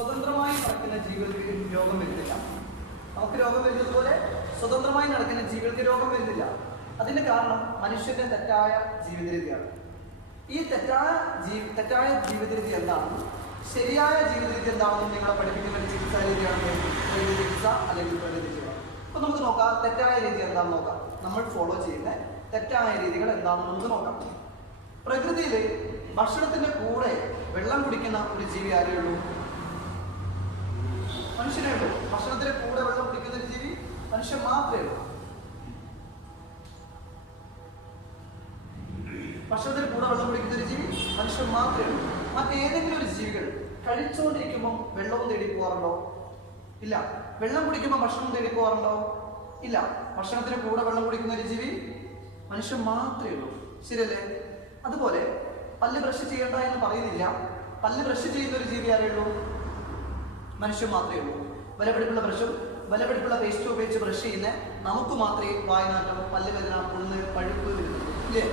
സ്വതന്ത്രമായി നടക്കുന്ന ജീവികൾക്ക് രോഗം വരുന്നില്ല. നമുക്ക് രോഗം വരുന്നതുപോലെ സ്വതന്ത്രമായി നടക്കുന്ന ജീവികൾക്ക് രോഗം വരുന്നില്ല. അതിന്റെ കാരണം മനുഷ്യന്റെ തെറ്റായ ജീവിത രീതിയാണ് ഈ തെറ്റായ ജീവി തെറ്റായ ജീവിത രീതി എന്താണെന്നും ശരിയായ ജീവിത രീതി എന്താണെന്നും നിങ്ങളെ പഠിപ്പിക്കുന്ന ഒരു ചികിത്സാ രീതിയാണ് ചികിത്സ അല്ലെങ്കിൽ പ്രകൃതി അപ്പൊ നമുക്ക് നോക്കാം തെറ്റായ രീതി എന്താണെന്ന് നോക്കാം. നമ്മൾ ഫോളോ ചെയ്യുന്ന തെറ്റായ രീതികൾ എന്താണെന്ന് നമുക്ക് നോക്കാം. പ്രകൃതിയിൽ ഭക്ഷണത്തിന്റെ കൂടെ വെള്ളം കുടിക്കുന്ന ഒരു ജീവി ആരെയുള്ളൂ? മനുഷ്യനേ ഉള്ളൂ. ഭക്ഷണത്തിന്റെ കൂടെ വെള്ളം കുടിക്കുന്ന ഒരു ജീവി മനുഷ്യൻ മാത്രമേ ഉള്ളൂ. ഭക്ഷണത്തിന് കൂടെ വെള്ളം കുടിക്കുന്ന ഒരു ജീവി മനുഷ്യൻ മാത്രമേ ഉള്ളൂ. മറ്റേതെങ്കിലും ഒരു ജീവികൾ കഴിച്ചുകൊണ്ടിരിക്കുമ്പോൾ വെള്ളവും തേടി പോകാറുണ്ടോ? ഇല്ല. വെള്ളം കുടിക്കുമ്പോൾ ഭക്ഷണം തേടി പോകാറുണ്ടോ? ഇല്ല. ഭക്ഷണത്തിന് കൂടെ വെള്ളം കുടിക്കുന്ന ഒരു ജീവി മനുഷ്യൻ മാത്രമേ ഉള്ളൂ. ശരിയല്ലേ? അതുപോലെ പല്ല് ബ്രഷ് ചെയ്യണ്ട എന്ന് പറയുന്നില്ല. പല്ല് ബ്രഷ് ചെയ്യുന്ന ഒരു ജീവി ആരേ ഉള്ളൂ? മനുഷ്യൻ മാത്രമേ ഉള്ളൂ. വിലപിടിപ്പുള്ള ബ്രഷും വിലപിടിപ്പുള്ള പേസ്റ്റ് ഉപയോഗിച്ച് ബ്രഷ് ചെയ്യുന്ന നമുക്ക് മാത്രമേ വായനാട്ടം പല്ലുവേദന പുണ്ണ് പഴുപ്പ് വരുന്നുള്ളൂ. ഇല്ലേ?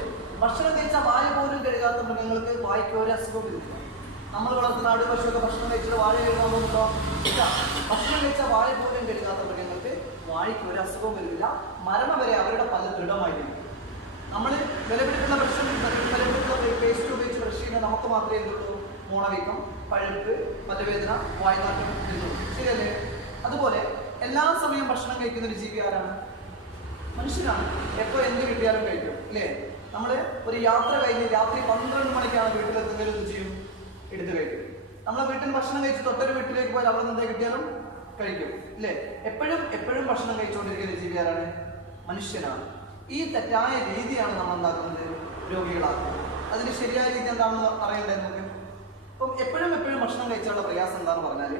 ഭക്ഷണം കഴിച്ചാൽ വായ പോലും കഴുകാത്ത മൃഗങ്ങൾക്ക് വായിക്ക് ഒരു അസുഖം വരുന്നില്ല. നമ്മൾ വളർത്തുന്ന ആട് പശുവൊക്കെ ഭക്ഷണം കഴിച്ചിട്ട് വാഴ കഴുകാമെന്നുണ്ടോ ഇല്ല. ഭക്ഷണം കഴിച്ചാൽ വായ പോലും കഴുകാത്ത മൃഗങ്ങൾക്ക് വായിക്ക് ഒരു അസുഖവും വരുന്നില്ല. മരണം വരെ അവരുടെ പല്ല് ദൃഢമായിരിക്കും നമ്മൾ വിലപിടിപ്പുള്ള ഭക്ഷണം വിലപിടിപ്പുള്ള പേസ്റ്റ് ഉപയോഗിച്ച് ബ്രഷ് ചെയ്യുന്ന നമുക്ക് മാത്രമേ എന്തുള്ളൂ? മോണവീക്കം പഴുപ്പ് പല്ലുവേദന വായ്നാട്ടം എന്നും ശരിയല്ലേ? അതുപോലെ എല്ലാ സമയം ഭക്ഷണം കഴിക്കുന്ന ഒരു ജീവി ആരാണ്? മനുഷ്യനാണ്. എപ്പോ എന്ത് കിട്ടിയാലും കഴിക്കും അല്ലേ? നമ്മൾ ഒരു യാത്ര കഴിഞ്ഞ് രാത്രി പന്ത്രണ്ട് മണിക്കാണ് വീട്ടിലെത്തുന്നതിൽ എന്ത് ചെയ്യും? എടുത്തു കഴിക്കും. നമ്മളെ വീട്ടിൽ ഭക്ഷണം കഴിച്ച് തൊട്ടൊരു വീട്ടിലേക്ക് പോയാൽ അവിടെ നിന്ന് കിട്ടിയാലും കഴിക്കും അല്ലേ? എപ്പോഴും എപ്പോഴും ഭക്ഷണം കഴിച്ചുകൊണ്ടിരിക്കുന്ന ജീവി ആരാണ്? മനുഷ്യനാണ്. ഈ തെറ്റായ രീതിയാണ് നമ്മൾ എന്താക്കുന്നത്? രോഗികളാക്കുന്നത്. അതിന് ശരിയായ രീതി എന്താണെന്ന് അറിയണ്ടേ നമുക്ക്? അപ്പം എപ്പോഴും എപ്പോഴും ഭക്ഷണം കഴിച്ചുള്ള പ്രയാസം എന്താണെന്ന് പറഞ്ഞാൽ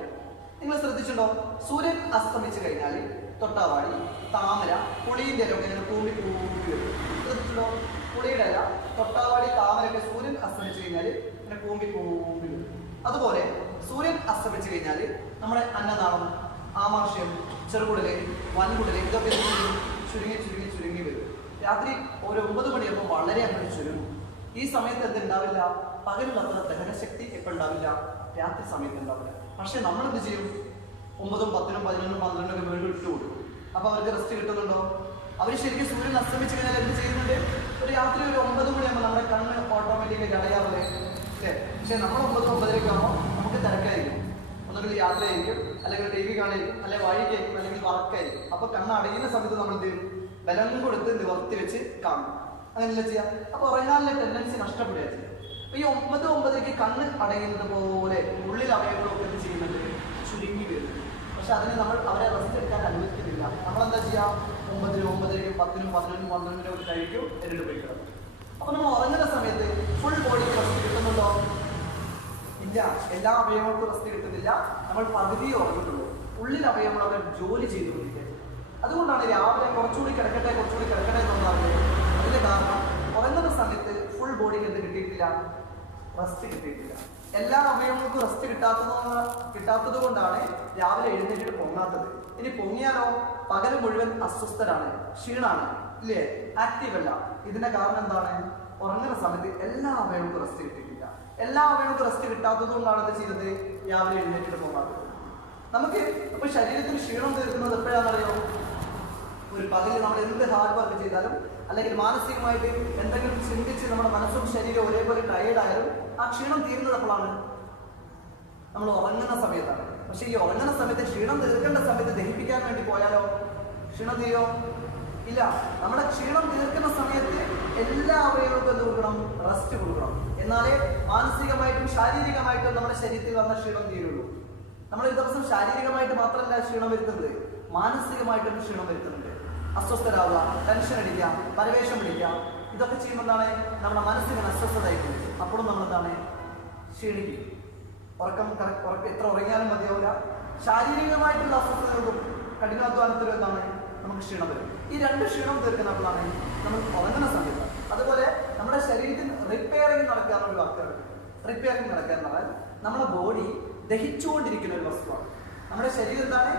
നിങ്ങൾ ശ്രദ്ധിച്ചിട്ടുണ്ടോ? സൂര്യൻ അസ്തമിച്ചു കഴിഞ്ഞാൽ തൊട്ടാവാടി താമര പുളിയുടെ ഇല ഇങ്ങനെ കൂമ്പി കൂമ്പി വരും. ശ്രദ്ധിച്ചിട്ടുണ്ടോ? പുളിയുടെ ഇല തൊട്ടാവാടി താമരയൊക്കെ സൂര്യൻ അസ്തമിച്ചു കഴിഞ്ഞാൽ ഇങ്ങനെ കൂമ്പി കൂമ്പി വരും. അതുപോലെ സൂര്യൻ അസ്തമിച്ചു കഴിഞ്ഞാൽ നമ്മുടെ അന്നനാളം ആമാശയം ചെറുകുടൽ വൻകുടൽ ഇതൊക്കെ? ചുരുങ്ങി ചുരുങ്ങി ചുരുങ്ങി വരും. രാത്രി ഒരു ഒമ്പത് മണിയാകുമ്പോൾ വളരെ അങ്ങനെ ചുരുങ്ങും. ഈ സമയത്ത് എന്ത് ഉണ്ടാവില്ല പകലുള്ള അത്ര ദഹനശക്തി എപ്പോൾ ഉണ്ടാവില്ല. രാത്രി സമയത്ത് ഉണ്ടാവില്ല. പക്ഷെ നമ്മൾ എന്ത് ചെയ്യും? ഒമ്പതും പത്തിനും പതിനൊന്നും പന്ത്രണ്ടും ഒക്കെ വീണ്ടും ഇട്ട് കൊടുക്കും. അപ്പൊ അവർക്ക് റെസ്റ്റ് കിട്ടുന്നുണ്ടോ? അവർ ശരിക്കും സൂര്യൻ അസ്തമിച്ചു കഴിഞ്ഞാൽ എന്ത് ചെയ്യുന്നുണ്ട്. ഒരു രാത്രി ഒരു ഒമ്പത് മണിയാകുമ്പോൾ നമ്മുടെ കണ്ണ് ഓട്ടോമാറ്റിക്കലി അടയാറില്ലേ? അല്ലേ? പക്ഷെ നമ്മൾ ഒമ്പത് ഒമ്പതിലേക്ക് ആകുമ്പോൾ നമുക്ക് തിരക്കായിരിക്കും. ഒന്നുകിൽ യാത്രയായിരിക്കും അല്ലെങ്കിൽ ടി വി കാണിയിരിക്കും അല്ലെങ്കിൽ വഴിക്കായിരിക്കും അല്ലെങ്കിൽ വർക്കായിരിക്കും അപ്പൊ കണ്ണ് അടയുന്ന സമയത്ത് നമ്മൾ എന്ത് ചെയ്യും? ബലം കൊടുത്ത് നിവർത്തി വെച്ച് കാണും. അങ്ങനെയല്ല ചെയ്യാം? അപ്പൊ ഉറങ്ങാനുള്ള ടെൻഡൻസി നഷ്ടപ്പെടുക ഈ ഒമ്പത് ഒമ്പതിലേക്ക് കണ്ണ് അടയുന്നത് പോലെ ഉള്ളിൽ അവയവങ്ങളൊക്കെ എന്ത് ചെയ്യുന്നുണ്ട്? ചുരുങ്ങി വരുന്നത് പക്ഷെ അതിന് നമ്മൾ അവരെ റെസ്റ്റ് എടുക്കാൻ അനുവദിക്കുന്നില്ല. നമ്മളെന്താ ചെയ്യാം? ഒമ്പതിനും ഒമ്പതരയ്ക്കും പത്തിനും പതിനൊന്നും പന്ത്രണ്ടിനും ഒക്കെ കഴിക്കും എന്നിട്ട് പോയി കിടക്കും. അപ്പൊ നമ്മൾ ഉറങ്ങുന്ന സമയത്ത് ഫുൾ ബോഡിക്ക് റെസ്റ്റ് കിട്ടുന്നുണ്ടോ? ഇല്ല. എല്ലാ അവയവങ്ങൾക്കും റെസ്റ്റ് കിട്ടുന്നില്ല. നമ്മൾ പകുതിയെ ഉറങ്ങുന്നുള്ളൂ. ഉള്ളിൽ അവയവങ്ങളൊക്കെ ജോലി ചെയ്തുകൊണ്ടിരിക്കുക. അതുകൊണ്ടാണ് രാവിലെ കുറച്ചുകൂടി കിടക്കട്ടെ കുറച്ചുകൂടി കിടക്കട്ടെ എന്നുള്ളത് അതിന്റെ കാരണം ഉറങ്ങുന്ന സമയത്ത് ഫുൾ ബോഡിക്ക് എന്ത് കിട്ടിയിട്ടില്ല? റെസ്റ്റ് കിട്ടിയിട്ടില്ല. എല്ലാ അവയവങ്ങൾക്കും റെസ്റ്റ് കിട്ടാത്തത് കിട്ടാത്തത് കൊണ്ടാണ് രാവിലെ എഴുന്നേറ്റിട്ട് പൊങ്ങാത്തത്. ഇനി പൊങ്ങിയാലോ? പകൽ മുഴുവൻ അസ്വസ്ഥരാണ് ക്ഷീണാണ് ഇല്ലേ? ആക്റ്റീവ് അല്ല. ഇതിന്റെ കാരണം എന്താണ്? ഉറങ്ങുന്ന സമയത്ത് എല്ലാ അവയവങ്ങൾക്കും റെസ്റ്റ് കിട്ടിയിട്ടില്ല. എല്ലാ അവയവങ്ങൾക്കും റെസ്റ്റ് കിട്ടാത്തത് കൊണ്ടാണ് ഇത് ചെയ്തത്? രാവിലെ എഴുന്നേറ്റിട്ട് പൊങ്ങാത്തത്. നമുക്ക് ഇപ്പൊ ശരീരത്തിന് ക്ഷീണം തീർക്കുന്നത് എപ്പോഴാണെന്നറിയോ? ഒരു പകൽ നമ്മൾ എന്ത് ഹാർഡ് വർക്ക് ചെയ്താലും അല്ലെങ്കിൽ മാനസികമായിട്ട് എന്തെങ്കിലും ചിന്തിച്ച് നമ്മുടെ മനസ്സും ശരീരവും ഒരേപോലെ ടയേർഡായാലും ആ ക്ഷീണം തീരുന്നത് എപ്പോഴാണ് നമ്മൾ ഉറങ്ങുന്ന സമയത്താണ്. പക്ഷെ ഈ ഉറങ്ങുന്ന സമയത്ത് ക്ഷീണം തീർക്കേണ്ട സമയത്ത് ദഹിപ്പിക്കാൻ വേണ്ടി പോയാലോ? ക്ഷീണം തീരോ ഇല്ല. നമ്മുടെ ക്ഷീണം തീർക്കുന്ന സമയത്ത് എല്ലാ അവയവങ്ങൾക്കും എന്ത് കൊടുക്കണം. റെസ്റ്റ് കൊടുക്കണം എന്നാലേ മാനസികമായിട്ടും ശാരീരികമായിട്ടും നമ്മുടെ ശരീരത്തിൽ വന്ന ക്ഷീണം തീരുള്ളൂ. നമ്മൾ ഒരു ദിവസം ശാരീരികമായിട്ട് മാത്രമല്ല ക്ഷീണം വരുത്തുന്നത്? മാനസികമായിട്ടും ക്ഷീണം വരുത്തുന്നുണ്ട് അസ്വസ്ഥരാവുക ടെൻഷൻ അടിക്കുക പരവേഷം പിടിക്കുക ഇതൊക്കെ ചെയ്യുമ്പോൾ എന്താണ് നമ്മുടെ മനസ്സിന് അസ്വസ്ഥതയായിരിക്കും അപ്പോഴും നമ്മൾ എന്താണ് ക്ഷീണിക്കും. ഉറക്കം ഉറക്കം എത്ര ഉറങ്ങിയാലും മതിയാവില്ല. ശാരീരികമായിട്ടുള്ള അസ്വസ്ഥതകൾക്കും കഠിനാധ്വാനത്തിലും എന്താണ്? നമുക്ക് ക്ഷീണം വരും. ഈ രണ്ട് ക്ഷീണം തീർക്കുന്നപ്പോഴാണ് നമ്മൾ ഉറങ്ങുന്ന സമയത്ത്. അതുപോലെ നമ്മുടെ ശരീരത്തിൽ റിപ്പയറിംഗ് നടക്കുക എന്നൊരു വാക്കുകൾ. റിപ്പയറിംഗ് നടക്കുക എന്ന് പറഞ്ഞാൽ നമ്മുടെ ബോഡി ദഹിച്ചുകൊണ്ടിരിക്കുന്ന ഒരു വസ്തുവാണ്. നമ്മുടെ ശരീരം എന്താണ്?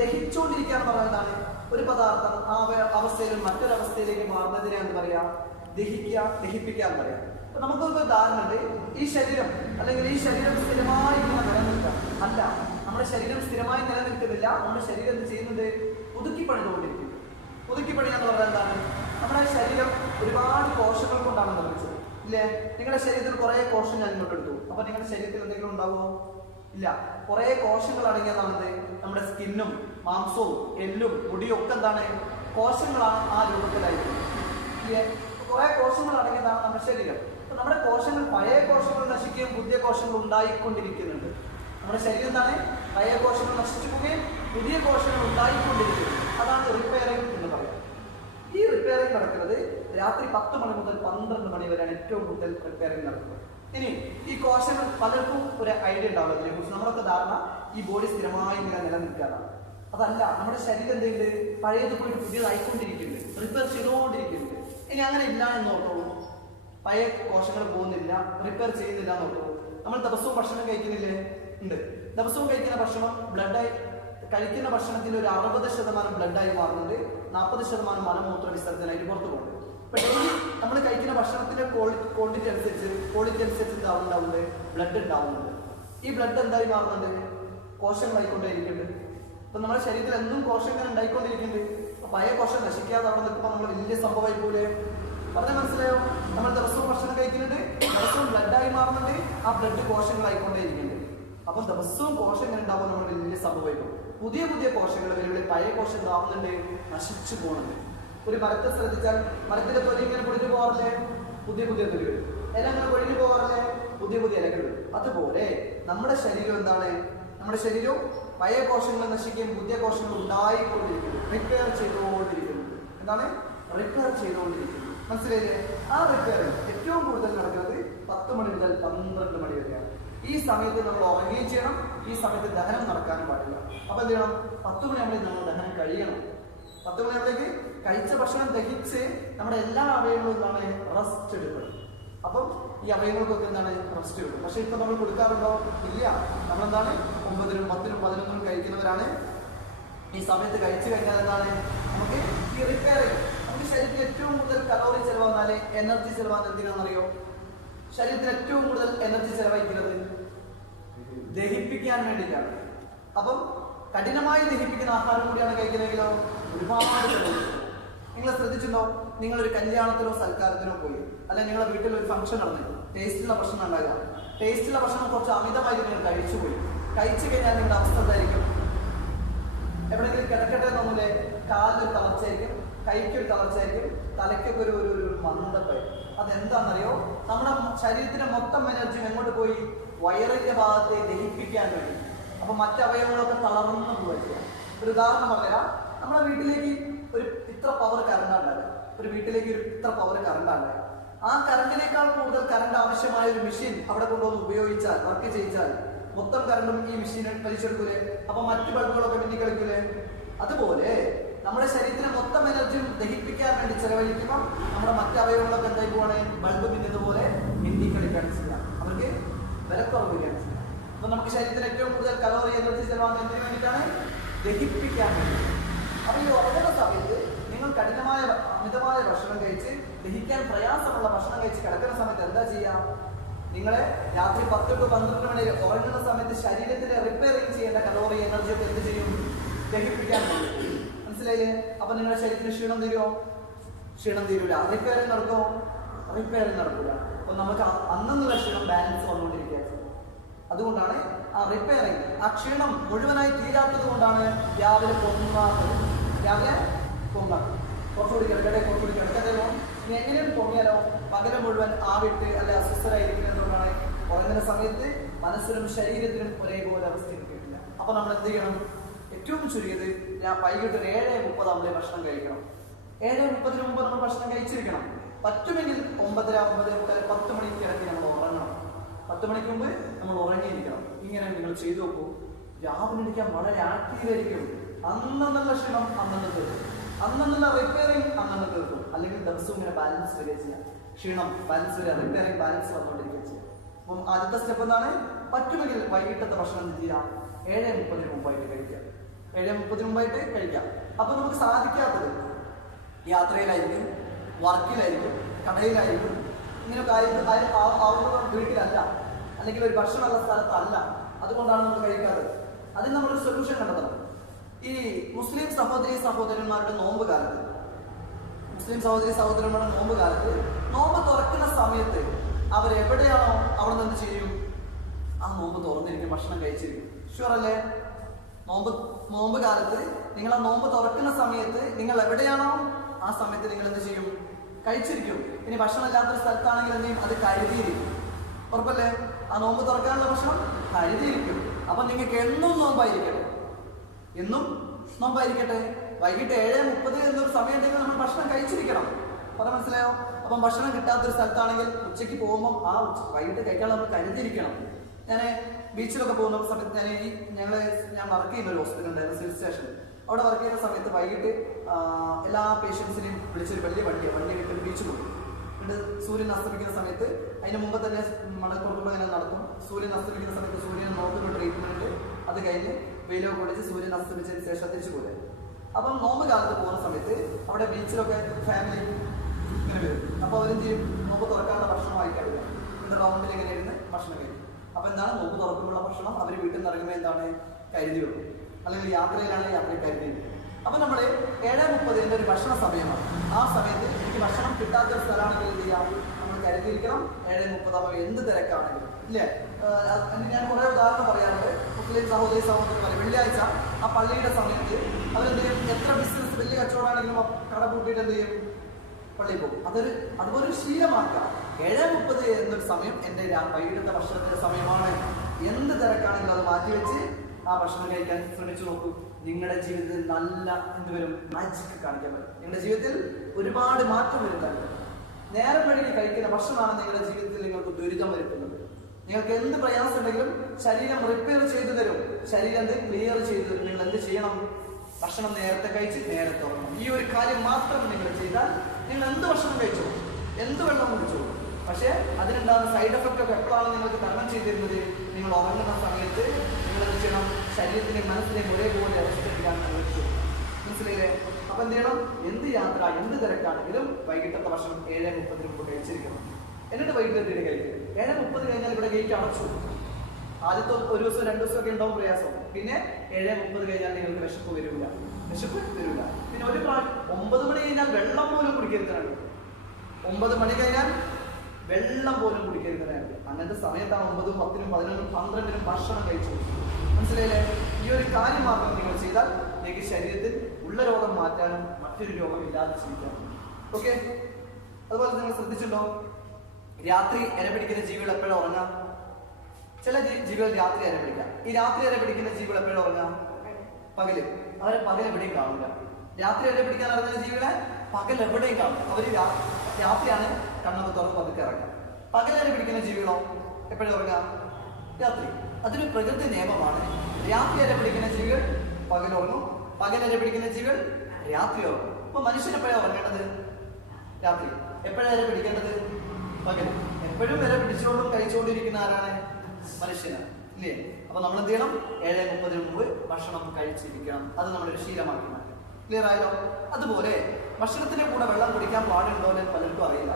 ദഹിച്ചുകൊണ്ടിരിക്കുക എന്ന് പറഞ്ഞാൽ എന്താണ്? ഒരു പദാർത്ഥം ആ അവസ്ഥയിൽ മറ്റൊരവസ്ഥയിലേക്ക് മാറുന്നതിനെ എന്ന് പറയാ? ദഹിക്കുക ദഹിപ്പിക്കുക എന്ന് പറയാം. അപ്പൊ നമുക്കൊരു ധാരണ ഈ ശരീരം അല്ലെങ്കിൽ ഈ ശരീരം സ്ഥിരമായി ഇങ്ങനെ നിലനിൽക്കുക. അല്ല നമ്മുടെ ശരീരം സ്ഥിരമായി നിലനിൽക്കുന്നില്ല. നമ്മുടെ ശരീരം എന്ത് ചെയ്യുന്നുണ്ട്? പുതുക്കി പണിതുകൊണ്ടിരിക്കുന്നു പുതുക്കി പണിയാന്ന് പറഞ്ഞാൽ എന്താണ്? നമ്മുടെ ശരീരം ഒരുപാട് കോശങ്ങൾ കൊണ്ടാണ് നിർമ്മിച്ചത്. ഇല്ലേ? നിങ്ങളുടെ ശരീരത്തിൽ കുറെ കോശം ഞാൻ ഇങ്ങോട്ട് എടുത്തു. അപ്പൊ നിങ്ങളുടെ ശരീരത്തിൽ എന്തെങ്കിലും ഉണ്ടാവുമോ ഇല്ല. കുറെ കോശങ്ങൾ അടങ്ങിയതാണത് നമ്മുടെ സ്കിന്നും. മാംസവും എല്ലും മുടിയും ഒക്കെ എന്താണ് കോശങ്ങളാണ് ആ രൂപത്തിലായിരിക്കുന്നത്. കുറെ കോശങ്ങൾ അടങ്ങിയതാണ് നമ്മുടെ ശരീരം. അപ്പൊ നമ്മുടെ കോശങ്ങൾ പഴയ കോശങ്ങൾ നശിക്കുകയും പുതിയ കോശങ്ങൾ ഉണ്ടായിക്കൊണ്ടിരിക്കുന്നുണ്ട്. നമ്മുടെ ശരീരം എന്താണ്? പഴയ കോശങ്ങൾ നശിച്ചു പോവുകയും പുതിയ കോശങ്ങൾ ഉണ്ടായിക്കൊണ്ടിരിക്കുന്നു. അതാണ് റിപ്പയറിംഗ് എന്ന് പറയുന്നത്. ഈ റിപ്പയറിംഗ് നടക്കുന്നത് രാത്രി പത്ത് മണി മുതൽ പന്ത്രണ്ട് മണി വരെയാണ് ഏറ്റവും കൂടുതൽ റിപ്പയറിംഗ് നടക്കുന്നത്. ഇനി ഈ കോശങ്ങൾ പലർക്കും ഒരു ഐഡിയ ഉണ്ടാവില്ല നമ്മളൊക്കെ ധാരണ ഈ ബോഡി സ്ഥിരമായി ഇങ്ങനെ നിലനിൽക്കാറാണ് അതല്ല നമ്മുടെ ശരീരം എന്തെങ്കിലും പഴയത് പോയിട്ട് പുതിയതായിക്കൊണ്ടിരിക്കുന്നുണ്ട്. റിപ്പയർ ചെയ്തുകൊണ്ടിരിക്കുന്നുണ്ട്. ഇനി അങ്ങനെ ഇല്ല എന്ന് നോക്കുള്ളൂ പഴയ കോശങ്ങൾ പോകുന്നില്ല റിപ്പയർ ചെയ്യുന്നില്ല എന്ന് നോക്കുള്ളൂ നമ്മൾ ദിവസവും ഭക്ഷണം കഴിക്കുന്നില്ലേ? ഉണ്ട്. ദിവസവും കഴിക്കുന്ന ഭക്ഷണം ബ്ലഡായി കഴിക്കുന്ന ഭക്ഷണത്തിൽ ഒരു അറുപത് ശതമാനം ബ്ലഡായി മാറുന്നുണ്ട്. നാൽപ്പത് ശതമാനം മലമൂത്ര വിസർജനമായിട്ട് പുറത്തു പോകും പക്ഷേ നമ്മൾ കഴിക്കുന്ന ഭക്ഷണത്തിന്റെ ക്വാണ്ടിറ്റി അനുസരിച്ച് ക്വാളിറ്റി അനുസരിച്ച് ഉണ്ടാവുന്നുണ്ട് ബ്ലഡ് ഉണ്ടാവുന്നുണ്ട്. ഈ ബ്ലഡ് എന്തായി മാറുന്നുണ്ട്? കോശങ്ങളായിക്കൊണ്ടേയിരിക്കുന്നുണ്ട് ഇപ്പൊ നമ്മുടെ ശരീരത്തിൽ എന്നും കോശങ്ങൾ ഉണ്ടായിക്കൊണ്ടിരിക്കുന്നുണ്ട്. അപ്പൊ പഴയ കോശം നശിക്കാതെ അവിടെ നിൽക്കുമ്പോൾ നമ്മൾ വലിയ സംഭവമായി പോലെ പറഞ്ഞ മനസ്സിലായോ? നമ്മൾ ദിവസവും ഭക്ഷണം കഴിക്കുന്നുണ്ട്. ദിവസവും ബ്ലഡായി മാറുന്നുണ്ട്. ആ ബ്ലഡ് കോശങ്ങളായിക്കൊണ്ടേയിരിക്കുന്നുണ്ട്. അപ്പൊ ദിവസവും കോശങ്ങൾ ഉണ്ടാവുമ്പോൾ നമ്മൾ വലിയ സംഭവമായിരിക്കും പുതിയ പുതിയ കോശങ്ങൾ വരുമ്പോൾ പഴയ കോശം ഉണ്ടാവുന്നുണ്ട്. നശിച്ചു പോകുന്നുണ്ട്. ഒരു മരത്തെ ശ്രദ്ധിച്ചാൽ മരത്തിന്റെ തൊലി ഇങ്ങനെ പൊടിഞ്ഞു പോകാറില്ലേ? പുതിയ പുതിയ തൊലി വരും. ഇല അങ്ങനെ പൊടിഞ്ഞു പോകാറില്ലേ? പുതിയ പുതിയ ഇലകൾ അതുപോലെ നമ്മുടെ ശരീരം എന്താണ്? നമ്മുടെ ശരീരവും പഴയ കോശങ്ങൾ നശിക്കുകയും പുതിയ കോശങ്ങൾ ഉണ്ടായിക്കൊണ്ടിരിക്കുന്നു. റിപ്പയർ ചെയ്തുകൊണ്ടിരിക്കുന്നു. എന്താണ്? റിപ്പയർ ചെയ്തുകൊണ്ടിരിക്കുന്നു. മനസ്സിലായില്ലേ? ആ റിപ്പയർ ഏറ്റവും കൂടുതൽ നടക്കുന്നത് പത്ത് മണി മുതൽ പന്ത്രണ്ട് മണി വരെയാണ്. ഈ സമയത്ത് നമ്മൾ ഉറങ്ങുകയും ചെയ്യണം. ഈ സമയത്ത് ദഹനം നടക്കാനും പാടില്ല. അപ്പൊ എന്ത് ചെയ്യണം? പത്ത് മണിയാകുമ്പോൾ നമ്മൾ ദഹനം കഴിയണം. പത്ത് മണിയാകുമ്പോഴേക്ക് കഴിച്ച ഭക്ഷണം ദഹിച്ച് നമ്മുടെ എല്ലാ അവയവങ്ങളും നമ്മളെ റെസ്റ്റ് എടുക്കണം. അപ്പം ഈ അവയവങ്ങൾക്കൊക്കെ എന്താണ് റെസ്റ്റ് എടുക്കും പക്ഷെ ഇപ്പൊ നമ്മൾ കൊടുക്കാറുണ്ടോ? ഇല്ല. നമ്മളെന്താണ്? ഒമ്പതിനും പത്തിനും പതിനൊന്നിനും കഴിക്കുന്നവരാണ്. ഈ സമയത്ത് കഴിച്ചു കഴിഞ്ഞാൽ എന്താണ്? നമുക്ക് ഈ റിപ്പയറിംഗ് നമുക്ക് ശരീരത്തിൽ ഏറ്റവും കൂടുതൽ കലോറി ചെലവാകുന്നാൽ എനർജി ചെലവാന്ന് എന്തിനാണെന്നറിയോ ശരീരത്തിൽ ഏറ്റവും കൂടുതൽ എനർജി ചെലവഴിക്കുന്നത് ദഹിപ്പിക്കാൻ വേണ്ടിയിട്ടാണ്. അപ്പം കഠിനമായി ദഹിപ്പിക്കുന്ന ആഹാരം കൂടിയാണ് കഴിക്കുന്നതെങ്കിലോ? ഒരുപാട് നിങ്ങൾ ശ്രദ്ധിച്ചിട്ടുണ്ടോ? നിങ്ങൾ ഒരു കല്യാണത്തിനോ സൽക്കാരത്തിനോ പോയി. അല്ലെങ്കിൽ നിങ്ങളുടെ വീട്ടിൽ ഒരു ഫംഗ്ഷൻ നടന്നു ടേസ്റ്റുള്ള ഭക്ഷണം ഉണ്ടാകുക ടേസ്റ്റുള്ള ഭക്ഷണം കുറച്ച് അമിതമായിട്ട് നിങ്ങൾ കഴിച്ചു പോയി. കഴിച്ചു കഴിഞ്ഞാൽ നിങ്ങളുടെ അവസ്ഥ എന്തായിരിക്കും? എവിടെയെങ്കിലും കിടക്കട്ടെ നമ്മുടെ കാലിനൊരു തളർച്ചയായിരിക്കും കൈക്കൊരു തളർച്ചയായിരിക്കും തലയ്ക്കൊക്കെ ഒരു ഒരു ഒരു മന്ദപ്പായിരിക്കും അതെന്താണെന്നറിയോ? നമ്മുടെ ശരീരത്തിന്റെ മൊത്തം എനർജി എങ്ങോട്ട് പോയി? വയറിന്റെ ഭാഗത്തെ ദഹിപ്പിക്കാൻ വേണ്ടി. അപ്പൊ മറ്റവയവങ്ങളൊക്കെ തളർന്നു പോവുക ഒരു ഉദാഹരണം പറഞ്ഞുതരാം. നമ്മുടെ വീട്ടിലേക്ക് ഒരു ഇത്ര പവർ കറണ്ട് ഉണ്ടാകുക ഒരു വീട്ടിലേക്ക് ഒരു ഇത്ര പവർ കറണ്ട് ഉണ്ടാകുക ആ കറണ്ടിനേക്കാൾ കൂടുതൽ കറണ്ട് ആവശ്യമായ ഒരു മെഷീൻ അവിടെ കൊണ്ടുവന്ന് ഉപയോഗിച്ചാൽ വർക്ക് ചെയ്യിച്ചാൽ മൊത്തം കറണ്ടും ഈ മെഷീന് വലിച്ചെടുക്കൂലേ? അപ്പൊ മറ്റു ബൾബുകളൊക്കെ മിന്നി കളിക്കൂലേ അതുപോലെ നമ്മുടെ ശരീരത്തിലെ മൊത്തം എനർജിയും ദഹിപ്പിക്കാൻ വേണ്ടി ചെലവഴിക്കുമ്പോൾ നമ്മുടെ മറ്റു അവയവങ്ങളൊക്കെ എന്തായി പോവാണ്? ബൾബ് മിന്നുന്നതുപോലെ മിന്നി ചെയ്യാം അവർക്ക് വിലക്കുറവ് വരികയാണ് അപ്പൊ നമുക്ക് ശരീരത്തിൽ ഏറ്റവും കൂടുതൽ കലോറി എനർജി ചെലവാകുന്ന എന്തിനു വേണ്ടിയിട്ടാണ്? ദഹിപ്പിക്കാൻ വേണ്ടി അപ്പൊ ഈ ഉറങ്ങുന്ന സമയത്ത് നിങ്ങൾ കഠിനമായ അമിതമായ ഭക്ഷണം കഴിച്ച് ദഹിക്കാൻ പ്രയാസമുള്ള ഭക്ഷണം കഴിച്ച് കിടക്കുന്ന സമയത്ത് എന്താ ചെയ്യാം? നിങ്ങളെ രാത്രി പത്ത് ടു പന്ത്രണ്ട് മണി ഉറങ്ങുന്ന സമയത്ത് ശരീരത്തിന്റെ റിപ്പയറിംഗ് ചെയ്യേണ്ട കലോറി എനർജി ഒക്കെ എന്ത് ചെയ്യും? ദഹിപ്പിക്കാൻ മനസ്സിലായില്ലേ? അപ്പൊ നിങ്ങളുടെ ശരീരത്തിന് ക്ഷീണം തീരുമോ ക്ഷീണം തീരൂല. റിപ്പയറിംഗ് നടക്കുമോ റിപ്പയറിംഗ് നടക്കൂല. അപ്പൊ നമുക്ക് അന്നുള്ള ക്ഷീണം ബാലൻസ് വന്നുകൊണ്ടിരിക്കുക അതുകൊണ്ടാണ് ആ റിപ്പയറിംഗ് ആ ക്ഷീണം മുഴുവനായി തീരാത്തത് കൊണ്ടാണ് രാവിലെ പൊങ്ങാത്തത് രാവിലെ പൊങ്ങാം കുറച്ചുകൂടി കിടക്കട്ടെ കുറച്ചുകൂടി കിടക്കട്ടെല്ലോ ഇനി എങ്ങനെയാണ് പൊങ്ങിയാലോ പകരം മുഴുവൻ ആവിട്ട് അല്ലെ അസ്വസ്ഥരായിരിക്കുന്നതുകൊണ്ടാണ് ഉറങ്ങുന്ന സമയത്ത് മനസ്സിനും ശരീരത്തിനും ഒരേപോലെ അവസ്ഥ കിട്ടിയിട്ടില്ല അപ്പൊ നമ്മൾ എന്ത് ചെയ്യണം? ഏറ്റവും ചുരുങ്ങിയത് ഞാൻ വൈകിട്ട് ഒരു ഏഴ് മുപ്പതാകുമ്പോഴേ ഭക്ഷണം കഴിക്കണം. ഏഴ് മുപ്പതിന് മുമ്പ് നമ്മൾ ഭക്ഷണം കഴിച്ചിരിക്കണം. പറ്റുമെങ്കിൽ ഒമ്പതര ഒമ്പത് മുക്കാൽ പത്ത് മണിക്ക് ഇറങ്ങി നമ്മൾ ഉറങ്ങണം. പത്ത് മണിക്ക് മുമ്പ് നമ്മൾ ഉറങ്ങിയിരിക്കണം. ഇങ്ങനെ നിങ്ങൾ ചെയ്തു നോക്കൂ. രാവിലെ എണീക്കാൻ വളരെ ആക്റ്റീവായിരിക്കും അന്നെന്നുള്ള ക്ഷണം അന്നന്ന് അന്നെന്നുള്ള റിപ്പയറിംഗ് അന്നന്ന് തീർക്കും. അല്ലെങ്കിൽ ദിവസവും ഇങ്ങനെ ബാലൻസ് വരിക ചെയ്യാം. ക്ഷീണം ബാലൻസ് വരിക റിപ്പയറിംഗ് ബാലൻസ് വന്നുകൊണ്ടിരിക്കുക ചെയ്യാം. അപ്പം ആദ്യത്തെ സ്റ്റെപ്പ് എന്താണ്? പറ്റുമെങ്കിൽ വൈകിട്ടത്തെ ഭക്ഷണം എന്ത് ചെയ്യാം? ഏഴ് മുപ്പതിന് മുമ്പായിട്ട് കഴിക്കാം ഏഴ് മുപ്പതിന് മുമ്പായിട്ട് കഴിക്കാം അപ്പൊ നമുക്ക് സാധിക്കാത്തത് യാത്രയിലായിരിക്കും വർക്കിലായിരിക്കും കടയിലായിരിക്കും ഇങ്ങനെ കാര്യം കാര്യം വീട്ടിലല്ല. അല്ലെങ്കിൽ ഒരു ഭക്ഷണമുള്ള സ്ഥലത്തല്ല. അതുകൊണ്ടാണ് നമ്മൾ കഴിക്കാത്തത്. അതിന് നമ്മളൊരു സൊല്യൂഷൻ കണ്ടെത്തണം. ഈ മുസ്ലിം സഹോദരി സഹോദരന്മാരുടെ നോമ്പ് കാലത്ത് മുസ്ലിം സഹോദരി സഹോദരന്മാരുടെ നോമ്പ് കാലത്ത് നോമ്പ് തുറക്കുന്ന സമയത്ത് അവരെവിടെയാണോ അവിടെ നിന്ന് ചെയ്യും? ആ നോമ്പ് തുറന്നിരിക്കും ഭക്ഷണം കഴിച്ചിരിക്കും. ഷുവർ അല്ലേ? നോമ്പ് നോമ്പ് കാലത്ത് നിങ്ങൾ ആ നോമ്പ് തുറക്കുന്ന സമയത്ത് നിങ്ങൾ എവിടെയാണോ ആ സമയത്ത് നിങ്ങൾ എന്ത് ചെയ്യും? കഴിച്ചിരിക്കും. ഇനി ഭക്ഷണം ഇല്ലാത്തൊരു സ്ഥലത്താണെങ്കിൽ എന്ത് ചെയ്യും? അത് കരുതിയിരിക്കും. ഉറപ്പല്ലേ? ആ നോമ്പ് തുറക്കാനുള്ള ഭക്ഷണം കരുതിയിരിക്കും. അപ്പൊ നിങ്ങൾക്ക് എന്നും നോമ്പായിരിക്കട്ടെ എന്നും നോമ്പായിരിക്കട്ടെ വൈകിട്ട് ഏഴ് മുപ്പത് എന്നൊരു സമയം ഉണ്ടെങ്കിൽ നമ്മൾ ഭക്ഷണം കഴിച്ചിരിക്കണം. പറഞ്ഞ മനസ്സിലായോ? അപ്പം ഭക്ഷണം കിട്ടാത്തൊരു സ്ഥലത്താണെങ്കിൽ ഉച്ചയ്ക്ക് പോകുമ്പോൾ ആ വൈകിട്ട് കഴിക്കാൻ നമ്മൾ കരുതിയിരിക്കണം. ഞാൻ ബീച്ചിലൊക്കെ പോകുന്ന സമയത്ത് ഞാൻ ഈ ഞങ്ങൾ ഞാൻ വർക്ക് ചെയ്യുന്ന ഒരു ഹോസ്പിറ്റൽ ഉണ്ടായിരുന്നു സിവിൽ സ്റ്റേഷൻ. അവിടെ വർക്ക് ചെയ്യുന്ന സമയത്ത് വൈകിട്ട് എല്ലാ പേഷ്യൻസിനെയും വിളിച്ചൊരു വലിയ വണ്ടി വണ്ടി കിട്ടി ബീച്ച് പോകും എന്നിട്ട് സൂര്യൻ അസ്തമിക്കുന്ന സമയത്ത് അതിന് മുമ്പ് തന്നെ മണൽപ്പുറത്തൂടെ ഇങ്ങനെ നടത്തും സൂര്യൻ അസ്തമിക്കുന്ന സമയത്ത് സൂര്യൻ നോക്കുന്ന ട്രീറ്റ്മെന്റ് അത് കഴിഞ്ഞ് വെയിലൊക്കെ പൊളിച്ച് സൂര്യൻ അസ്തമിച്ചതിന് ശേഷം തിരിച്ചു പോരെ അപ്പം നോമ്പ് കാലത്ത് പോകുന്ന സമയത്ത് അവിടെ ബീച്ചിലൊക്കെ ഫാമിലി ഇങ്ങനെ വരും. അപ്പോൾ അവരെന്ത് ചെയ്യും? നോമ്പ് തുറക്കാനുള്ള ഭക്ഷണം വായിക്കാറില്ല എന്നിട്ട് റൗണ്ടിൽ ഇങ്ങനെ ഇരുന്ന് ഭക്ഷണം കഴിക്കും. അപ്പൊ എന്താണ്? നോമ്പ് തുറക്കുമ്പോഴുള്ള ഭക്ഷണം അവർ വീട്ടിൽ നിന്ന് ഇറങ്ങുമ്പോൾ എന്താണ്? കരുതിയുള്ളൂ അല്ലെങ്കിൽ യാത്രയിലാണെങ്കിൽ യാത്ര കരുതിയുള്ളൂ അപ്പോൾ അപ്പൊ നമ്മൾ ഏഴ് മുപ്പതിന്റെ ഒരു ഭക്ഷണ സമയമാണ്. ആ സമയത്ത് എനിക്ക് ഭക്ഷണം കിട്ടാത്ത ഒരു സ്ഥലമാണെങ്കിൽ എന്ത് ചെയ്യാം? നമ്മൾ കരുതിയിരിക്കണം. ഏഴ് മുപ്പതാകുമ്പോൾ എന്ത് തിരക്കാണെങ്കിലും. ഇല്ലേ? ഞാൻ കുറെ ഉദാഹരണം പറയാറുണ്ട്. മുസ്ലിം സഹോദരി സഹോദരന്മാർ വെള്ളിയാഴ്ച ആ പള്ളിയുടെ സമയത്ത് അവരെന്ത് ചെയ്യും എത്ര ബിസിനസ് വലിയ കച്ചവടമാണെങ്കിലും കട കൂട്ടിയിട്ട് എന്ത് ചെയ്യും? പള്ളിയിൽ പോകും. അതൊരു അതുപോലെ ഒരു ശീലമാക്കാം ഏഴ് മുപ്പത് എന്നൊരു സമയം എന്റെ വൈകിട്ടത്തെ ഭക്ഷണത്തിന്റെ സമയമാണ്. എന്ത് തിരക്കാണെങ്കിലും അത് മാറ്റിവെച്ച് ആ ഭക്ഷണം കഴിക്കാൻ ശ്രമിച്ചു നോക്കൂ. നിങ്ങളുടെ ജീവിതത്തിൽ നല്ല എന്തുവരും മാജിക് കാണിക്കാൻ പറ്റും. നിങ്ങളുടെ ജീവിതത്തിൽ ഒരുപാട് മാറ്റം പറ്റും നേരം വഴി കഴിക്കുന്ന ഭക്ഷണമാണ് നിങ്ങളുടെ ജീവിതത്തിൽ നിങ്ങൾക്ക് ദുരിതം വരുത്തുന്നത്. നിങ്ങൾക്ക് എന്ത് പ്രയാസം ഉണ്ടെങ്കിലും ശരീരം റിപ്പയർ ചെയ്തു തരും. ശരീരം എന്ത്? ക്ലിയർ ചെയ്തു തരും. നിങ്ങൾ എന്ത് ചെയ്യണം? ഭക്ഷണം നേരത്തെ കഴിച്ച് നേരത്തെ ഉറങ്ങണം. ഈ ഒരു കാര്യം മാത്രം നിങ്ങൾ ചെയ്താൽ നിങ്ങൾ എന്ത് ഭക്ഷണം കഴിച്ചു? എന്ത് വെള്ളം കുടിച്ചു? പക്ഷേ അതിനുണ്ടാകുന്ന സൈഡ് എഫക്റ്റ് ഒക്കെ എപ്പോഴാണ് നിങ്ങൾക്ക് തരണം ചെയ്തിരുന്നത്? നിങ്ങൾ ഉറങ്ങുന്ന സമയത്ത് നിങ്ങൾ എന്ത് ചെയ്യണം? ശരീരത്തിനെയും മനസ്സിനെയും ഒരേപോലെ അവസ്ഥയിലാണ് ശ്രമിച്ചു. മനസ്സിലായില്ലേ? അപ്പൊ എന്ത് ചെയ്യണം? എന്ത് യാത്ര എന്ത് തിരക്കാണെങ്കിലും വൈകിട്ടത്തെ ഭക്ഷണം ഏഴ് മുപ്പത്തിന് മുമ്പ് കഴിച്ചിരിക്കണം. എന്നിട്ട് വൈകിട്ട് എത്തിയിട്ട് കഴിക്കും ഏഴ് മുപ്പത് കഴിഞ്ഞാൽ ഇവിടെ ഗേറ്റ് അടച്ചു ആദ്യത്തെ ഒരു ദിവസം രണ്ടു ദിവസം ഒക്കെ ഉണ്ടാവും പ്രയാസം. പിന്നെ ഏഴ് മുപ്പത് കഴിഞ്ഞാൽ നിങ്ങൾക്ക് വിശപ്പ് വരില്ല. വിശപ്പ് വരില്ല. പിന്നെ ഒരു പ്രാവശ്യം ഒമ്പത് മണി കഴിഞ്ഞാൽ വെള്ളം പോലും കുടിക്കരുതാണ് ഒമ്പത് മണി കഴിഞ്ഞാൽ വെള്ളം പോലും കുടിക്കരുതാണ് അങ്ങനത്തെ സമയത്താണ് ഒമ്പതും പത്തിനും പതിനൊന്നും പന്ത്രണ്ടിനും ഭക്ഷണം കഴിച്ചു മനസ്സിലായില്ലേ? ഈ ഒരു കാര്യം മാത്രം നിങ്ങൾ ചെയ്താൽ നിങ്ങൾക്ക് ശരീരത്തിൽ ഉള്ള രോഗം മാറ്റാനും മറ്റൊരു രോഗം ഇല്ലാതെ ജീവിക്കാനും. ഓക്കെ അതുപോലെ നിങ്ങൾ ശ്രദ്ധിച്ചിട്ടുണ്ടോ? രാത്രി ഇരപിടിക്കുന്ന ജീവികൾ എപ്പോഴും ഉറങ്ങാം? ചില ജീവികൾ രാത്രി ഇര പിടിക്കാം. ഈ രാത്രി ഇര പിടിക്കുന്ന ജീവികൾ എപ്പോഴും ഉറങ്ങാം? പകൽ. അവരെ പകൽ എവിടെയും കാണില്ല രാത്രി ഇര പിടിക്കാൻ ഇറങ്ങുന്ന ജീവികളെ പകൽ എവിടെയും കാണും അവർ രാത്രിയാണ് കണ്ണൊക്കെ തുറന്ന് പതുക്കെ ഇറങ്ങുക. പകൽ ഇര പിടിക്കുന്ന ജീവികളോ എപ്പോഴും ഉറങ്ങാം? രാത്രി. അതൊരു പ്രകൃതി നിയമമാണ്. രാത്രി ഇര പിടിക്കുന്ന ജീവികൾ പകൽ ഉറങ്ങും. പകൽ ഇര പിടിക്കുന്ന ജീവികൾ രാത്രി ഉറങ്ങും. അപ്പൊ മനുഷ്യൻ എപ്പോഴാണ് ഉറങ്ങേണ്ടത്? രാത്രി. എപ്പോഴാണ് ഇര പിടിക്കേണ്ടത്? എപ്പോഴും വില പിടിച്ചുകൊണ്ടും കഴിച്ചുകൊണ്ടിരിക്കുന്ന ആരാണ്? മനുഷ്യനാണ്. ഇല്ലേ? അപ്പൊ നമ്മൾ എന്ത് ചെയ്യണം ഏഴ് മുപ്പതിന് മുമ്പ് ഭക്ഷണം കഴിച്ചിരിക്കണം. അത് നമ്മളൊരു ശീലമാക്കി മാറ്റണം. ക്ലിയർ ആയാലോ അതുപോലെ ഭക്ഷണത്തിന്റെ കൂടെ വെള്ളം കുടിക്കാൻ പാടുണ്ടോ എന്ന് പലർക്കും അറിയില്ല.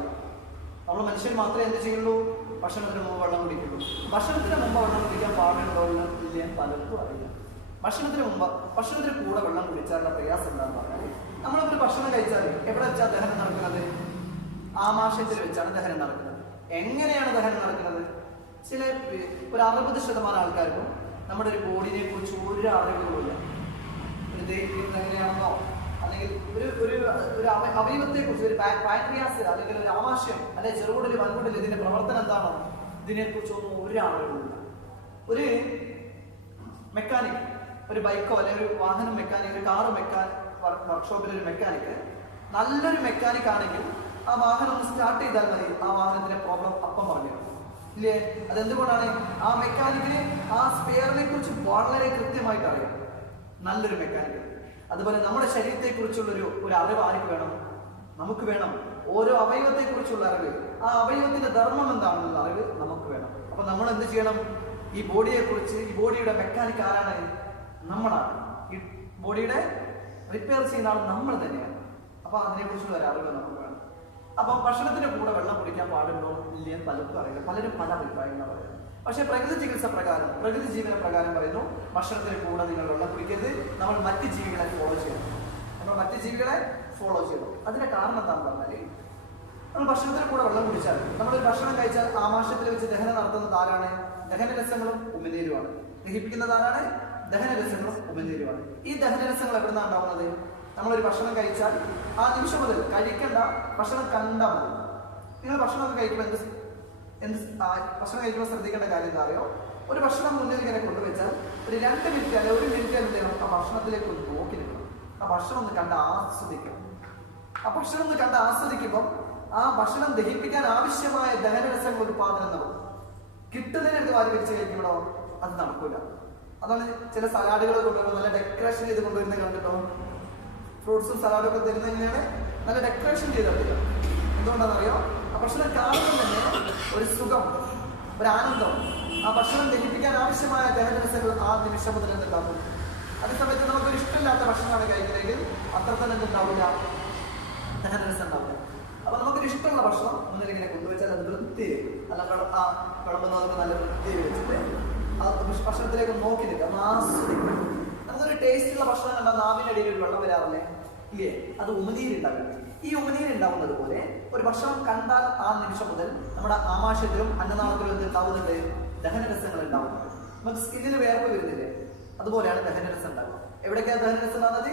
നമ്മൾ മനുഷ്യൻ മാത്രമേ എന്ത് ചെയ്യുള്ളൂ? ഭക്ഷണത്തിന് മുമ്പ് വെള്ളം കുടിക്കുള്ളൂ. ഭക്ഷണത്തിന് മുമ്പ് വെള്ളം കുടിക്കാൻ പാടുണ്ടോ എന്ന് ഇല്ല പലർക്കും അറിയില്ല. ഭക്ഷണത്തിന് മുമ്പ് ഭക്ഷണത്തിന് കൂടെ വെള്ളം കുടിച്ചാലുള്ള പ്രയാസം എന്താണെന്ന് പറഞ്ഞാൽ നമ്മളൊരു ഭക്ഷണം കഴിച്ചാൽ എവിടെ വെച്ചാൽ ദഹനം നടക്കുന്നത്? ആമാശയത്തിൽ വെച്ചാണ് ദഹനം നടക്കുന്നത്. എങ്ങനെയാണ് ദഹനം നടക്കുന്നത്? ചില ഒരു അറുപത് ശതമാനം ആൾക്കാർക്കും നമ്മുടെ ഒരു ബോഡിനെ കുറിച്ച് ഒരു അറിവുകളുമില്ല ഒരു ദൈവം എങ്ങനെയാണെന്നോ അല്ലെങ്കിൽ ഒരു ഒരു ഒരു അവയവത്തെ കുറിച്ച് ഒരു പാൻക്രിയാസ് അല്ലെങ്കിൽ ഒരു ആമാശയം അല്ലെങ്കിൽ ചെറുകുടൽ വൻകുടൽ ഇതിന്റെ പ്രവർത്തനം എന്താണോ ഇതിനെക്കുറിച്ചൊന്നും ഒരു അറിവുകളില്ല ഒരു മെക്കാനിക് ഒരു ബൈക്കോ അല്ലെങ്കിൽ ഒരു വാഹനം മെക്കാനിക് ഒരു കാറ് മെക്കാനിക് വർക്ക്ഷോപ്പിൽ ഒരു മെക്കാനിക് നല്ലൊരു മെക്കാനിക് ആണെങ്കിൽ ആ വാഹനം ഒന്ന് സ്റ്റാർട്ട് ചെയ്താൽ മതി. ആ വാഹനത്തിന്റെ പ്രോബ്ലം അപ്പം പറഞ്ഞു. ഇല്ലേ? അതെന്തുകൊണ്ടാണ്? ആ മെക്കാനിക്കിന് ആ സ്പെയറിനെ കുറിച്ച് വളരെ കൃത്യമായിട്ട് അറിയാം. നല്ലൊരു മെക്കാനിക് അതുപോലെ നമ്മുടെ ശരീരത്തെ കുറിച്ചുള്ള ഒരു അറിവ് ആർക്ക് വേണം? നമുക്ക് വേണം. ഓരോ അവയവത്തെ കുറിച്ചുള്ള അറിവ്. ആ അവയവത്തിന്റെ ധർമ്മം എന്താണെന്നുള്ള അറിവ് നമുക്ക് വേണം. അപ്പൊ നമ്മൾ എന്ത് ചെയ്യണം? ഈ ബോഡിയെ കുറിച്ച് ഈ ബോഡിയുടെ മെക്കാനിക് ആരാണ്? നമ്മളാണ്. ഈ ബോഡിയുടെ റിപ്പയർ ചെയ്യുന്ന ആൾ നമ്മൾ തന്നെയാണ്. അപ്പൊ അതിനെ കുറിച്ചുള്ള ഒരു അറിവ് നമുക്ക് അപ്പം ഭക്ഷണത്തിന്റെ കൂടെ വെള്ളം കുടിക്കാൻ പാടുണ്ടോ? ഇല്ലയെന്ന് പലർക്കും അറിയില്ല. പലരും പല അഭിപ്രായങ്ങളാണ് പറയുന്നത്. പക്ഷെ പ്രകൃതി ചികിത്സ പ്രകാരം പ്രകൃതി ജീവന പ്രകാരം പറയുന്നു ഭക്ഷണത്തിന് കൂടെ നിങ്ങൾ വെള്ളം കുടിക്കരുത്. നമ്മൾ മറ്റ് ജീവികളെ ഫോളോ ചെയ്യണം. നമ്മൾ മറ്റ് ജീവികളെ ഫോളോ ചെയ്യണം. അതിന്റെ കാരണം എന്താണെന്ന് പറഞ്ഞാൽ നമ്മൾ ഭക്ഷണത്തിന് കൂടെ വെള്ളം കുടിച്ചാൽ നമ്മൾ ഭക്ഷണം കഴിച്ചാൽ ആമാശയത്തിൽ വെച്ച് ദഹനം നടത്തുന്നത് ആരാണ്? ദഹനരസങ്ങളും ഉമിനീരുമാണ്. ദഹിപ്പിക്കുന്നത് ആരാണ്? ദഹനരസങ്ങളും ഉമിനീരുമാണ്. ഈ ദഹനരസങ്ങൾ എവിടെ നിന്നാണ് ഉണ്ടാവുന്നത്? നമ്മളൊരു ഭക്ഷണം കഴിച്ചാൽ ആ നിമിഷം മുതൽ കഴിക്കേണ്ട ഭക്ഷണം കണ്ടാൽ മതി. നിങ്ങൾ ഭക്ഷണമൊക്കെ കഴിക്കുമ്പോൾ എന്ത് എന്ത് ഭക്ഷണം കഴിക്കുമ്പോൾ ശ്രദ്ധിക്കേണ്ട കാര്യം എന്താ അറിയോ? ഒരു ഭക്ഷണം മുന്നിൽ ഇങ്ങനെ കൊണ്ടുവച്ചാൽ ഒരു രണ്ട് മിനിറ്റ് അല്ലെങ്കിൽ ഒരു മിനിറ്റ് എന്തെങ്കിലും ആ ഭക്ഷണത്തിലേക്ക് ഒന്ന് നോക്കി നിൽക്കണം. ആ ഭക്ഷണം ഒന്ന് കണ്ട് ആസ്വദിക്കണം. ആ ഭക്ഷണം ഒന്ന് കണ്ട് ആസ്വദിക്കുമ്പോൾ ആ ഭക്ഷണം ദഹിപ്പിക്കാൻ ആവശ്യമായ ദഹനരസങ്ങൾ ഉത്പാദനം നടക്കും. കിട്ടുന്നതിനടുത്ത് വാരി വെച്ച് കഴിക്കുമ്പോഴോ അത് നടക്കൂല. അതാണ് ചില സലാഡുകൾ കൊണ്ടുവരുമ്പോൾ നല്ല ഡെക്കറേഷൻ ചെയ്ത് കൊണ്ടുവരുന്നത് കണ്ടിട്ടോ ഫ്രൂട്ട്സും സലാഡും ഒക്കെ തരുന്നത് എങ്ങനെയാണ്? നല്ല ഡെക്കറേഷൻ ചെയ്തിട്ടില്ല എന്തുകൊണ്ടാണെന്നറിയോ? ആ ഭക്ഷണം കാണുമ്പോൾ തന്നെ ഒരു സുഖം ഒരു ആനന്ദം. ആ ഭക്ഷണം ദഹിപ്പിക്കാൻ ആവശ്യമായ ദഹനരസങ്ങൾ ആ നിമിഷം മുതൽ എന്തുണ്ടാവും അതേസമയത്ത് നമുക്ക് ഇഷ്ടമില്ലാത്ത ഭക്ഷണമാണ് കഴിക്കുന്നതെങ്കിൽ അത്ര തന്നെ എന്തുണ്ടാവില്ല ദഹനരസം ഉണ്ടാവില്ല. അപ്പൊ നമുക്കൊരു ഇഷ്ടമുള്ള ഭക്ഷണം മുന്നിൽ ഇങ്ങനെ കൊണ്ടുവച്ചാൽ അത് വൃത്തി നല്ല ആ ആ നമുക്ക് നല്ല വൃത്തി വെച്ചിട്ട് ആ ഭക്ഷണത്തിലേക്ക് നോക്കി നിൽക്കാം ഒന്ന് ആസ്വദിക്കുക നമുക്കൊരു ടേസ്റ്റുള്ള ഭക്ഷണം കണ്ടാൽ ഒരു വെള്ളം വരാറില്ലേ? ഇല്ലേ? അത് ഉമിനീരുണ്ടാവില്ല. ഈ ഉമിനീര് ഉണ്ടാവുന്നത് പോലെ ഒരു ഭക്ഷണം കണ്ടാൽ ആ നിമിഷം മുതൽ നമ്മുടെ ആമാശയത്തിലും അന്നനാളത്തിലും എന്ത് ദഹനരസങ്ങൾ ഉണ്ടാവുന്നുണ്ട് നമുക്ക് സ്കിന്നിന് വേർപ്പ് വരുന്നില്ലേ? അതുപോലെയാണ് ദഹനരസം ഉണ്ടാവുക. എവിടേക്കാണ് ദഹനരസം ഉണ്ടാകുന്നത്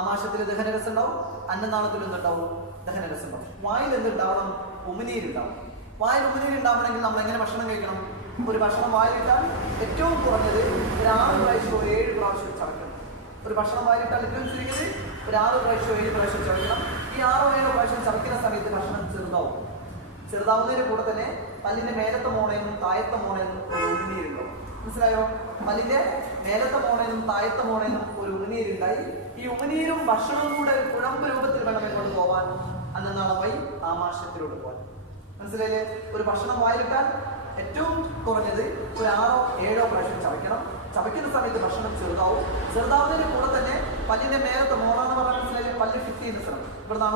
ആമാശയത്തിൽ ദഹനരസം ഉണ്ടാവും അന്നനാളത്തിലും എന്തുണ്ടാവും ദഹനരസം ഉണ്ടാവും. വായിൽ എന്തുണ്ടാവണം? ഉമിനീരുണ്ടാവും. വായിൽ ഉമിനീര് ഉണ്ടാവണമെങ്കിൽ നമ്മൾ എങ്ങനെ ഭക്ഷണം കഴിക്കണം? ഒരു ഭക്ഷണം വായിലിട്ടാൽ ഏറ്റവും കുറഞ്ഞത് ഒരു ആറ് പ്രാവശ്യം ഒരു ഏഴ് പ്രാവശ്യം ചടക്കണം ഒരു ഭക്ഷണം വായിലിട്ടാൽ ഏറ്റവും ചുരുങ്ങിയത് ഒരു ആറ് പ്രാവശ്യം ഏഴ് പ്രാവശ്യം ചവയ്ക്കണം ഈ ആറോ ഏഴോ പ്രാവശ്യം ചവയ്ക്കുന്ന സമയത്ത് ഭക്ഷണം ചെറുതാവും. ചെറുതാവുന്നതിന് കൂടെ തന്നെ പല്ലിന്റെ മേലത്തെ മോണയെന്നും താഴത്തെ മോണയെന്നും ഒരു ഉണ്ണീരുണ്ടോ മനസ്സിലായോ? പല്ലിന്റെ മേലത്തെ മോണയെന്നും താഴത്തെ മോണയെന്നും ഒരു ഉണ്ണീരുണ്ടായി ഈ ഉമിനീരും ഭക്ഷണവും കൂടെ കുഴമ്പ് രൂപത്തിൽ വേണം എന്നോട് പോവാൻ അന്ന് വഴി ആമാശത്തിലോട് പോകാൻ. മനസ്സിലായില്ലേ? ഒരു ഭക്ഷണം വായിലിട്ടാൽ ഏറ്റവും കുറഞ്ഞത് ഒരു ആറോ ഏഴോ പ്രാവശ്യം ചവയ്ക്കണം ചവയ്ക്കുന്ന സമയത്ത് ഭക്ഷണം ചെറുതാവും. ചെറുതാവുന്നതിന് കൂടെ തന്നെ പല്ലിന്റെ മേലത്തെ മോണ എന്ന് പറഞ്ഞാൽ മനസ്സിലായി പല്ല് ഫിറ്റ് ചെയ്യുന്ന സ്ഥലം ഇവിടെ നിന്നാണ്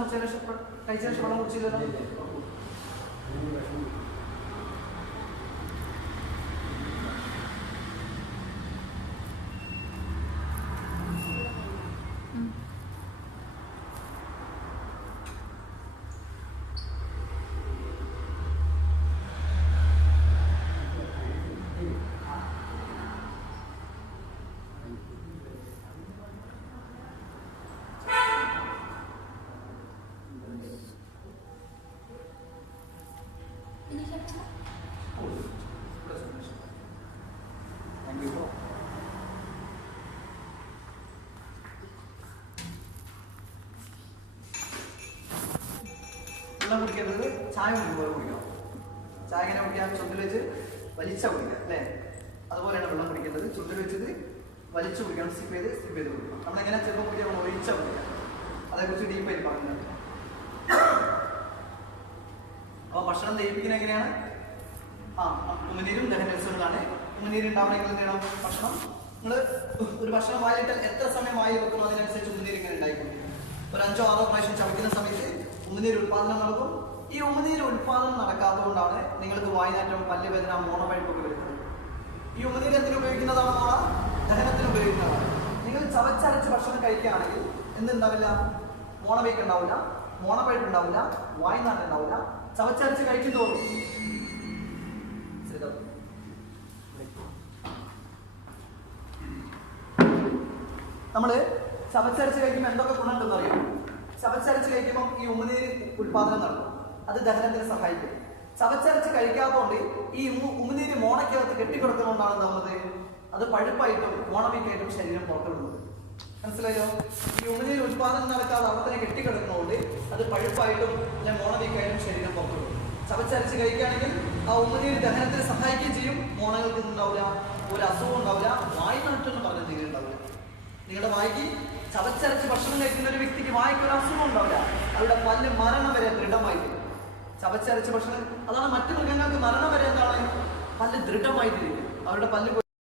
കുടിച്ചതിന് ശേഷം കഴിച്ചതിന് ശേഷം വെള്ളം കുടിച്ചില്ലല്ലോ വെള്ളം കുടിക്കേണ്ടത് ചായ കുടിക്കുമ്പോൾ കുടിക്കണം. ചായ എങ്ങനെ കുടിക്കാൻ ചുണ്ടിൽ വെച്ച് വലിച്ച കുടിക്കുക അല്ലേ? അതുപോലെയാണ് വെള്ളം കുടിക്കേണ്ടത്. ചുണ്ടിൽ വെച്ചിട്ട് വലിച്ചു കുടിക്കണം സിപ്പ് ചെയ്ത് സിപ്പ് ചെയ്ത് കുടിക്കണം. നമ്മളെങ്ങനെ ചെറുപ്പം കുടിക്കാൻ നമ്മൾ ഒഴിച്ച കുടിക്കുക. അതേക്കുറിച്ച് ഡീപ്പായി പറയുന്നുണ്ട് അപ്പൊ ഭക്ഷണം ദഹിപ്പിക്കുന്ന എങ്ങനെയാണ്? ആ ഉമ്മനീരും ദഹനസുകളാണ് ഉമ്മനീര് ഉണ്ടാവണമെങ്കിൽ എന്ത് ചെയ്യണം? ഭക്ഷണം. നിങ്ങൾ ഒരു ഭക്ഷണം വായിലിട്ടാൽ എത്ര സമയം വായിൽ വെക്കും അതിനനുസരിച്ച് ഉമ്മനീര് ഇങ്ങനെ ഉണ്ടായിക്കൊണ്ടിരിക്കും. ഒരു അഞ്ചോ ആറോ പ്രാവശ്യം ചവയ്ക്കുന്ന സമയത്ത് ഉമിനീര് ഉത്പാദനം നടക്കും. ഈ ഉമിനീര് ഉത്പാദനം നടക്കാത്തതുകൊണ്ടാണ് നിങ്ങൾക്ക് വായുനാറ്റം പല്ലുവേദന മോണപഴുപ്പൊക്കെ വരുന്നത്. ഈ ഉമിനീര് എന്തിനു ഉപയോഗിക്കുന്നതാണ് ദഹനത്തിന് ഉപയോഗിക്കുന്നതാണ്. നിങ്ങൾ ചവച്ചരച്ച് ഭക്ഷണം കഴിക്കുകയാണെങ്കിൽ എന്തുണ്ടാവില്ല? മോണവയ്ക്ക് ഉണ്ടാവില്ല മോണപഴുപ്പ് ഉണ്ടാവില്ല വായുനാട്ടം ഉണ്ടാവില്ല. ചവച്ചരച്ച് കഴിക്കുന്നു. നമ്മൾ ചവച്ചരച്ച് കഴിക്കുമ്പോൾ എന്തൊക്കെ ഗുണമുണ്ടെന്ന് അറിയാം ചവച്ചരച്ച് കഴിക്കുമ്പോൾ ഈ ഉമിനീര് ഉൽപാദനം നടക്കും. അത് ദഹനത്തിന് സഹായിക്കും. ചവച്ചരച്ച് കഴിക്കാത്തതുകൊണ്ട് ഈ ഉമ- ഉമിനീര് മോണയ്ക്കകത്ത് കെട്ടിക്കിടക്കുന്നതുകൊണ്ടാണ് എന്താവുന്നത് അത് പഴുപ്പായിട്ടും മോണമിക്കായിട്ടും ശരീരം പുറത്തുവിടുന്നത് മനസ്സിലായോ? ഈ ഉമിനീര് ഉൽപാദനം നടക്കാതെ അവിടെ തന്നെ കെട്ടിക്കിടക്കുന്നതുകൊണ്ട് അത് പഴുപ്പായിട്ടും അല്ലെ മോണമിക്കായിട്ടും ശരീരം പുറത്തുവിടും ചവച്ചരച്ച് കഴിക്കുകയാണെങ്കിൽ ആ ഉമിനീര് ദഹനത്തിന് സഹായിക്കുകയും ചെയ്യും. മോണകൾക്ക് ഉണ്ടാവില്ല ഒരു അസുഖം ഉണ്ടാവില്ല വായു നട്ടൊന്നും പറഞ്ഞ ഉണ്ടാവില്ല നിങ്ങളുടെ വായിക്ക് ചവച്ചരച്ച് ഭക്ഷണം കഴിക്കുന്ന ഒരു വ്യക്തിക്ക് വായിക്ക് ഒരു അസുഖം ഉണ്ടാവില്ല. അവരുടെ പല്ല് മരണം വരെ ദൃഢമായിരിക്കും ചവച്ചരച്ച് ഭക്ഷണം അതാണ് മറ്റു മൃഗങ്ങൾക്ക് മരണം വരെ എന്താണ്? പല്ല് ദൃഢമായിട്ടിരിക്കും. അവരുടെ പല്ല്